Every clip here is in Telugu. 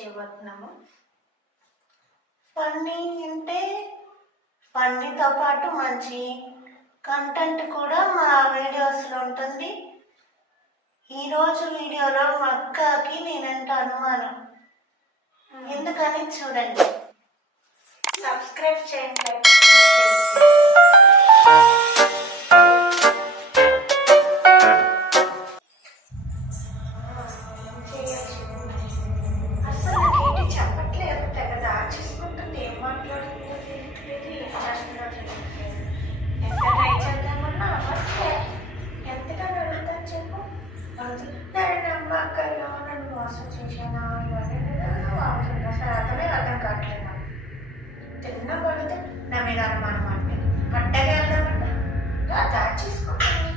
చేయబోతున్నాము. ఫన్నీ అంటే ఫన్నీతో పాటు మంచి కంటెంట్ కూడా మా వీడియోస్లో ఉంటుంది. ఈరోజు వీడియోలో మా అక్కకి నేనంటే అనుమానం, ఎందుకని చూడండి. సబ్స్క్రైబ్ చేయండి. అసలు నాకేంటి చెప్పట్లేదు, తెగ దాచేసుకుంటుంది. ఏం మాట్లాడుతుందో తెలియట్లేదు, ఏం చేస్తుందో తెలియట్లేదు. ఎంత ట్రై చేద్దామన్నా అవ్వట్లే. ఎంతగానో అడుగుతాను చెప్పు. నేను నమ్మకాయలో నన్ను మోసం చేశానా ఇవన్నీ అవుతుంది. అసలు అర్థం కావట్లేదు. తిన్న పడితే నా మీద అనుమానం అంటే అట్టగా వెళ్దామంటే దాచేసుకుంటుంది.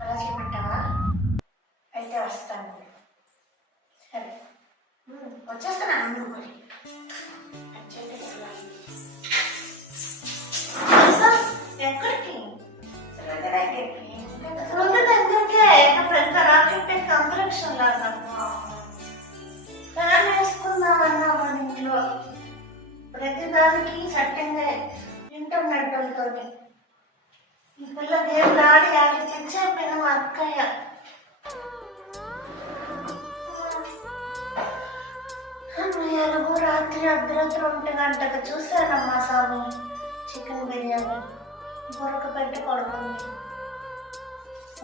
అలా చేయమంటావా? అయితే వస్తాను. సరే వచ్చేస్తాను. నువ్వు మరి ఎక్కడికి? దగ్గరికి కాంప్లెక్షన్ లాగా ఫ్యాన్ వేసుకుందామన్నా మన ఇంట్లో ప్రతిదానికి సట్టంగా ఇంటర్నెట్ ఉంటుంది. ఈ పిల్ల దేవుడు ఆడి ఆడి తెచ్చేపోయిన మా అక్కయ్య. ఎలుగు రాత్రి అర్ధరాత్రి 1 గంటకు చూశానమ్మా స్వామి చికెన్ బిర్యానీ బొరక పెట్టి పడుకుంది.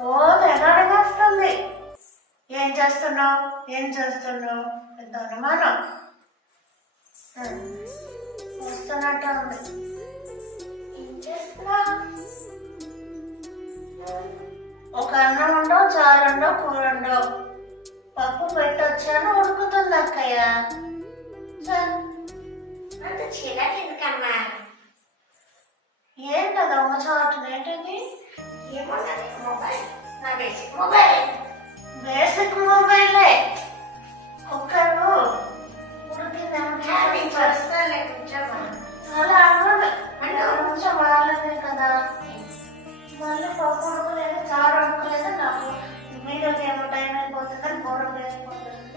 ఓ తెగాడగేస్తుంది. ఏం చేస్తున్నావు పెద్ద అనుమానం వస్తున్నట్టు ఉంది. ఏం చేస్తున్నా? ఒక అన్నం ఉండో, చారుండో, కూరండో, పప్పు పెట్టొచ్చాను, ఉడుకుతుంది అక్కయ్య. అంత చిరాకు ఎందుకమ్మా? ఏంట దొంగ చాటు ఏంటిది? ఏమున్నది? మొబైల్, నా బేసిక్ మొబైల్. బేసిక్ మొబైలే. కుక్కరు ఉడికిందని పరుస్తాలే కూర్చోమా. అలా అన్నది. అంటే కొంచెం వాళ్ళదే కదా. మళ్ళీ పప్పు ఉడకలేదు, చారు ఉడకలేదు. నాకు వీడియోకి ఏమో టైం అయిపోతుందని బోరం వేసిపోతుంది.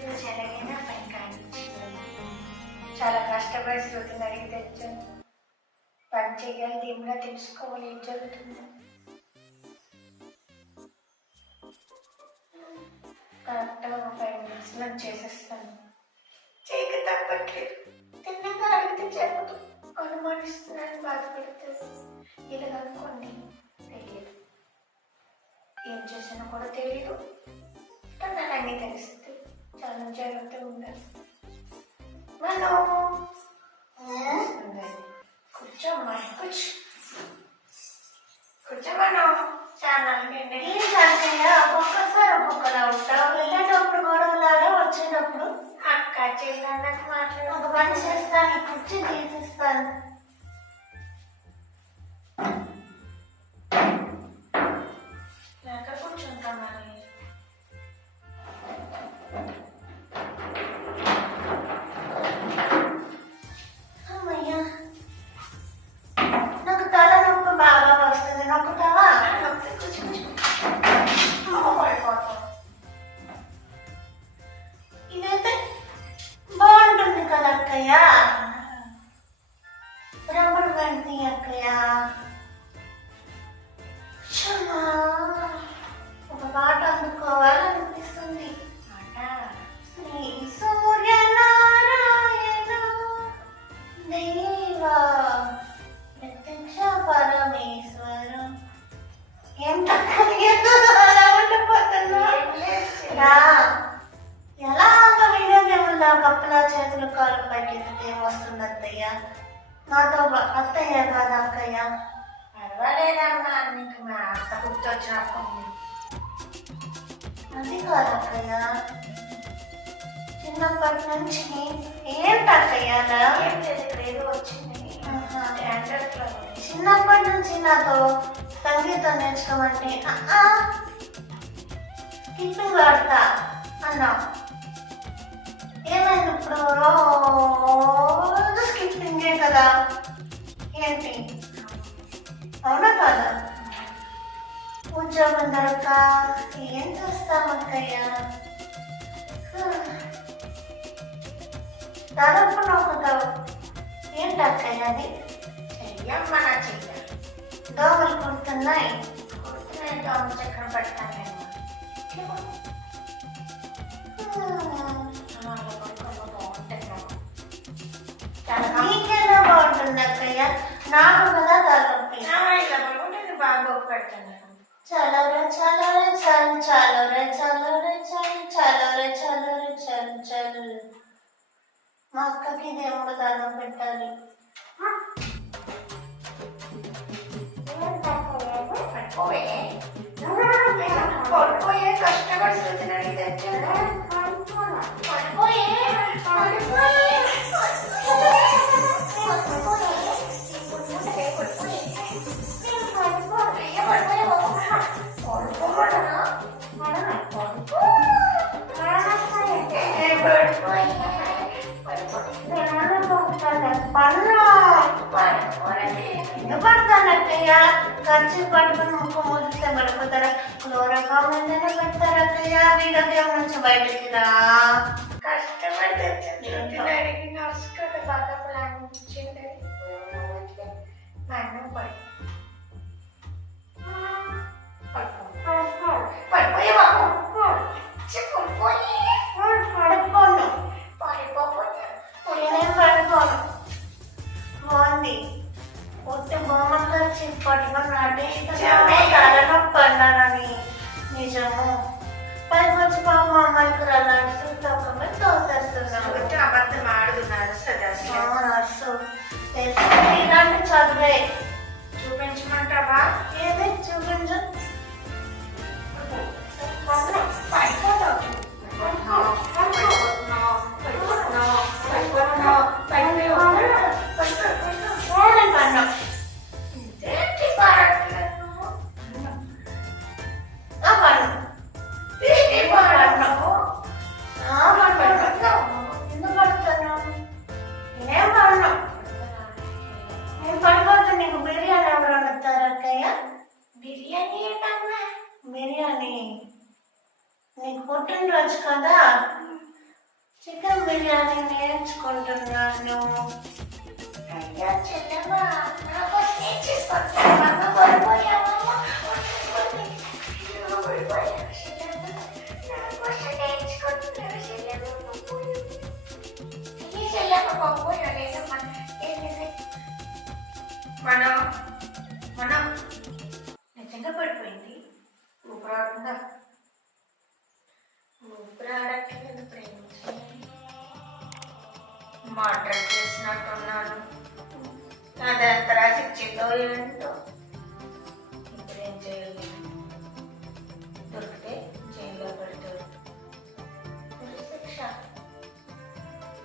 ఇది చెరగైనా పని కానిచ్చింది. చాలా కష్టపడి శృతిని అడిగి తెచ్చాను. పని చేయాలి, దేవుడా తెలుసుకోవాలి ఏం జరుగుతుందో. కరెక్ట్గా ఒక 5 minutesలో చేసేస్తాను. చేయక తప్పట్లేదు. తిన్నాక అడిగితే చెప్పదు, అనుమానిస్తున్నాను, బాధపడుతుంది. ఇలా అనుకోండి తెలియదు, ఏం చేసినా కూడా తెలియదు. కానీ నాకు అన్నీ తెలుస్తుంది. చాలా జాగ్రత్తగా ఉండాలి. మనం కూర్చోమ్మా, కూర్చోమను. చాలా ఏం కాదయ్యా, ఒక్కొక్కసారి ఒక్కొక్కలా ఉంటావు. వెళ్ళేటప్పుడు గొడవలాగా, వచ్చేటప్పుడు అక్క చెల్లన్నకు మాట్లాడు. ఒక పని చేస్తాను, ఈ కుర్చీ తీసిస్తాను. లేక కూర్చుంటాం మరి. అమ్మయ్యా, నాకు తలనొప్పి బాగా వస్తుంది. నొక్కుతావా? పడిపోతాం. ఇదైతే బాగుంటుంది కదా అక్కయ్య. రబ్బర్ బ్యాండ్ తీ అక్కయ్య. ఒక పాట అందుకోవాలనిపిస్తుంది. శ్రీ సూర్యనారాయణ దేవా ప్రత్యక్ష పరమేశ్వరం. ఎంత ఎలాగ వీడియో గేమ్లో కప్పలా చేతులు కాళ్ళు పైకి ఎత్తితే వస్తుంది అత్తయ్య. నాతో అత్తయ్య కాదా అక్కయ్య? పర్వాలేదమ్మా, నీకు మా అత్త గుర్తొచ్చినట్టుంది. అది కాదు అక్కయ్య, చిన్నప్పటి నుంచి ఏంటి అక్కయ్య అలా? ఏం లేదు, ఇక్కడ ఏదో వచ్చింది. చిన్నప్పటి నుంచి నాతో సంగీతం నేర్చుకోమంటే స్కిప్పింగ్ ఆడతా అన్నావు. ఏమైంది ఇప్పుడు? రోజు స్కిప్పింగే కదా ఏంటి? అవునా కాదా? ఉద్యోగం దొరక ఏం చేస్తాం అక్కయ్య? దాదాపు నొక్కుతావు ఏంటి అక్కయ్య అది? చెయ్యమ్మ నా చెయ్య. దోమలు కుడుతున్నాయి. కుడుతున్నాయి దోమ చక్రం పెడతాను నేను. అలా పడుకోవడం బాగుంటుంది నాకు. నీకెలా బాగుంటుంది అక్కయ్య? నాకు కదా తలనొప్పి. ఇలా పడుకుంటే బాగా పెడతాను నేను. చలో రే చలో రే చల్ చలో రే చలో రే చల్ చలో రే చలో రే చల్ చల్. మా అక్కకి దేవుడు దానం పెట్టాలి. పడిపోయే పడిపోయే కష్టపడి సూచనని తెచ్చాను. పడిపోయే పడిపోయే ఎందుకు పడతానక్కయ్య? ఖర్చు పట్టుకుని ముక్కు మూసితే పడిపోతారా? క్లోరోఫామ్ ఏదైనా పెడతారా అక్కయ్య? వీడియో నుంచి బయటకి రా. కష్టపడి తెచ్చాను. అడిగి నర్సు కదా బాగా ప్లాన్ ఇచ్చింది. మేడం పడిపోయే బాబు పడుకోను. పడిపోతే నేనేం పడుకోను. బాగుంది. పొట్టి బొమ్మగా వచ్చి పట్టుకున్నాడే తలనొప్పి అన్నారని. నిజము. పైకి వచ్చి పాప మా అమ్మాయికి రాలాడుతూ తొక్కమే తోసేస్తున్నాను. అబద్ధం ఆడుతున్నారు సదస్సు. నర్సు ఇలాంటి చదివే చూపించమంటావా? ఏది చూపించు. బిర్యానీ ఏంటమ్మా? బిర్యానీ నీకు పుట్టినరోజు కదా, చికెన్ బిర్యానీ నేర్చుకుంటున్నాను. అయ్యా చెల్లెమ్మా, నాకు నేర్చేసుకుంటాను. అమ్మ పడిపోయావా? మనం మనం నిజంగా పడిపోయింది. ఊపిరాడుతుందా? ఊపిరాడట్లేదు. ప్రేమించి మర్డర్ చేసినట్టున్నాను. అది ఎంత రాసి ఇచ్చిందో ఏంటో. ఇప్పుడేం చేయాలి? దొరికితే జైల్లో పెడతారు. శిక్ష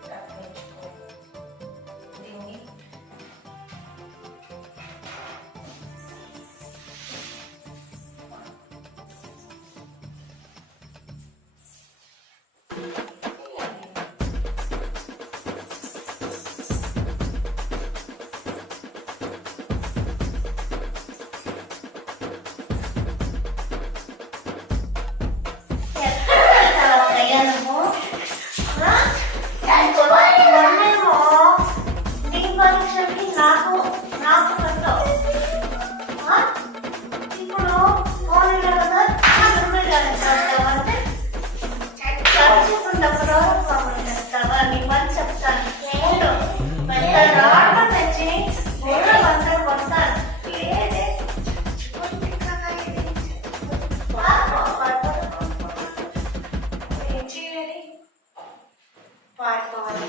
తప్పించుకో. దీన్ని పారిపోవాలి.